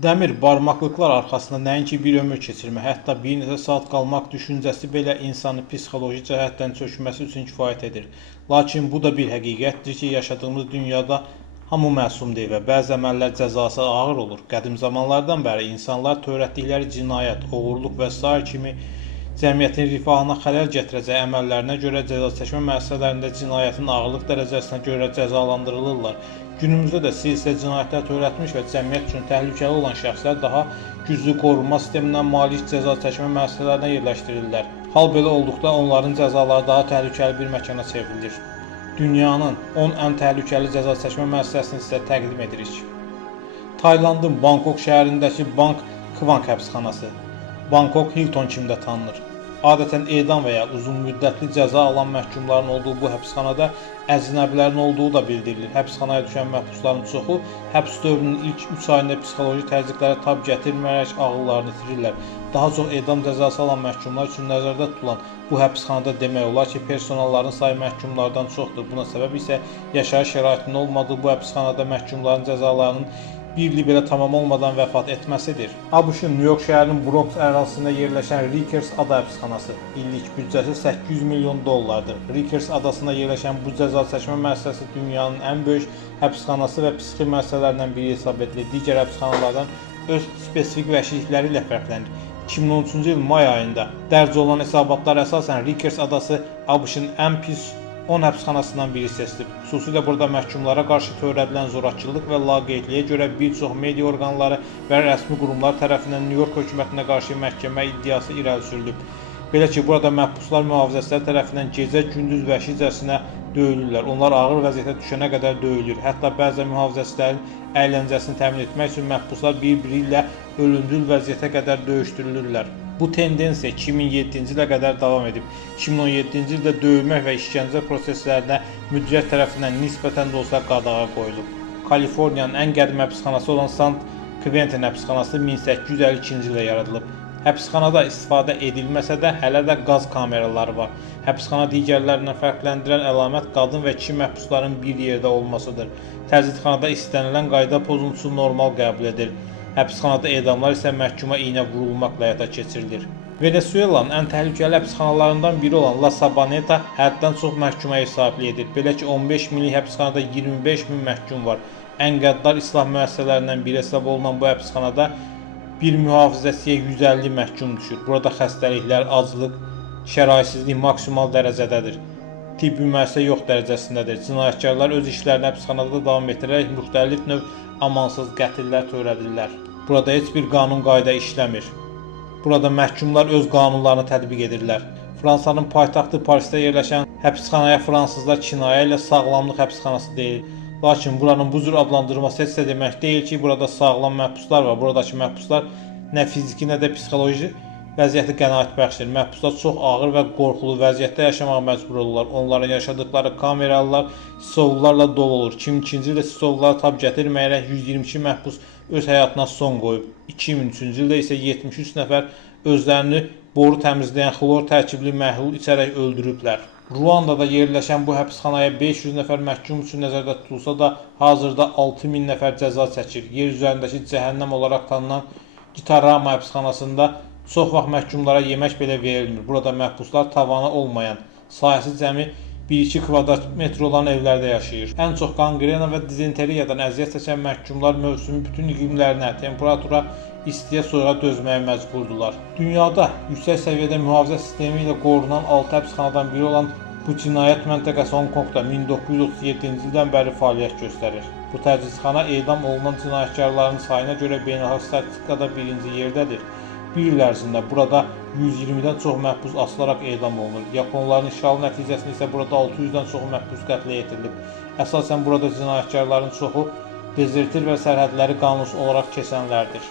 Dəmir barmaqlıqlar arxasında nəinki bir ömür keçirmək, hətta bir neçə saat qalmaq düşüncəsi belə insanı psixoloji cəhətdən çökməsi üçün kifayət edir. Lakin bu da bir həqiqətdir ki, yaşadığımız dünyada hamı məsum deyil və bəzi əməllər cəzası ağır olur. Qədim zamanlardan bəri insanlar törətdikləri cinayət, oğurluq və sair kimi cəmiyyətin rifahına xələl gətirəcək əməllərinə görə cəza çəkmə müəssisələrində cinayətin ağırlıq dərəcəsinə görə cəzalandırılırlar. Günümüzdə də silsilə cinayətlər törətmiş və cəmiyyət üçün təhlükəli olan şəxslər daha güclü qorunma sistemindən malik cəza çəkmə müəssisələrinə yerləşdirilirlər. Hal belə olduqda onların cəzaları daha təhlükəli bir məkana çevrilir. Dünyanın 10 ən təhlükəli cəza çəkmə müəssisəsini sizə təqdim edirik. Taylandın Bangkok şəhərindəki Bang Kvan həbsxanası. Bangkok Hilton kimi də tanınır. Adətən edam və ya uzun müddətli cəza alan məhkumların olduğu bu həbsxanada əcnəbilərin olduğu da bildirilir. Həbsxanaya düşən məhbusların çoxu həbs dövrünün ilk 3 ayında psixoloji təzyiqlərə tab gətirməyərək ağıllarını itirirlər. Daha çox edam cəzası alan məhkumlar üçün nəzərdə tutulan bu həbsxanada demək olar ki, personalların sayı məhkumlardan çoxdur. Buna səbəb isə yaşayış şəraitinin olmadığı bu həbsxanada məhkumların cəzalarının bir il belə tamam olmadan vəfat etməsidir. ABŞ-ın New York şəhərinin Bronx ərazisində yerləşən Rikers ada həbsxanası illik büdcəsi 800 milyon dollardır. Rikers adasında yerləşən bu cəza çəkmə müəssisəsi dünyanın ən böyük həbsxanası və psixi müəssisələrdən biri hesab edilir. Digər həbsxanalardan öz spesifik vəhşilikləri ilə fərqlənir. 2013-cü il may ayında dərc olunan hesabatlara əsasən Rikers adası ABŞ-ın ən pis 10 həbsxanasından biri seçilib. Xüsusilə burada məhkumlara qarşı törədilən zorakılıq və laqeydliyə görə bir çox media orqanları və rəsmi qurumlar tərəfindən New York hökumətinə qarşı məhkəmə iddiası irəli sürülüb. Belə ki, burada məhbuslar mühafizəçilər tərəfindən gecə-gündüz vəhşicəsinə döyülürlər. Onlar ağır vəziyyətə düşənə qədər döyülür. Hətta bəzən mühafizəçilərin əyləncəsini təmin etmək üçün məhbuslar bir-biri ilə ölümcül vəziyyətə qədər döyüşdürülürlər. Bu tendensiya 2007-ci ilə qədər davam edib. 2017-ci ildə döyülmək və işgəncə proseslərinə müdiriyyət tərəfindən nisbətən də olsa qadağa qoyulub. Kaliforniyanın ən qədim həbsxanası olan San Quentin həbsxanası 1852-ci ildə yaradılıb. Həbsxanada istifadə edilməsə də hələ də qaz kameraları var. Həbsxana digərlərindən fərqləndirən əlamət qadın və kişi məhbusların bir yerdə olmasıdır. Təzyiqxanada istənilən qayda pozuntusu normal qəbul edilir. Həbsxanada edamlar isə məhkuma iynə vurulmaqla həyata keçirilir. Venezuelanın ən təhlükəli həbsxanalarından biri olan La Sabaneta həddən çox məhkuma ev sahibliyi edir. Belə ki, 15 minlik həbsxanada 25 min məhkum var. Ən qəddar islah müəssisələrindən biri hesab olunan bu həbsxanada bir mühafizəçiyə 150 məhkum düşür. Burada xəstəliklər, aclıq, şəraitsizlik maksimal dərəcədədir. Tibbi müəssisə yox dərəcəsindədir. Cinayətkarlar öz işlərini həbsxanada davam etdirərək müxtəlif növ amansız qətillər törədirlər. Burada heç bir qanun qayda işləmir. Burada məhkumlar öz qanunlarını tətbiq edirlər. Fransanın paytaxtı Parisdə yerləşən həbsxanaya fransızlar kinayə ilə sağlamlıq həbsxanası deyil. Lakin buranın bu cür adlandırılması heç də demək deyil ki, burada sağlam məhbuslar var. Buradakı məhbuslar nə fiziki, nə də psixoloji vəziyyəti qənaətbəxşdir. Məhbuslar çox ağır və qorxulu vəziyyətdə yaşamaq məcbur olurlar. Onların yaşadıkları kameralar sisovlarla dolu olur. 2002-ci ildə sisovlara tab gətirməyərək 122 məhbus öz həyatına son qoyub. 2003-cü ildə isə 73 nəfər özlərini boru təmizləyən xlor tərkibli məhlul içərək öldürüblər. Ruandada yerləşən bu həbsxanaya 500 nəfər məhkum üçün nəzərdə tutulsa da, hazırda 6000 nəfər cəza çəkir. Yer üzərindəki cəhənnəm olaraq tanınan Gitarama həbsxanasında çox vaxt məhkumlara yemək belə verilmir. Burada məhbuslar tavanı olmayan, sahəsi cəmi 1-2 kvadrat metr olan evlərdə yaşayır. Ən çox qanqrena və dizenteriyadan əziyyət çəkən məhkumlar mövsümün bütün iqlimlərinə, temperatura, istiyə, soyuğa dözməyə məcburdular. Dünyada yüksək səviyyədə mühafizə sistemi ilə qorunan 6 həbsxanadan biri olan bu cinayət məntəqəsi Hong Kongda 1937-ci ildən bəri fəaliyyət göstərir. Bu təcridxana edam olunan cinayətkarların sayına görə beynəlxalq statistikada birinci yerdədir. Bir il ərzində burada 120-dən çox məhbus asılaraq edam olunur. Yaponların işğalı nəticəsində isə burada 600-dən çox məhbus qətlə yetirilib. Əsasən burada cinayətkarların çoxu dezertir və sərhədləri qanunsuz olaraq keçənlərdir.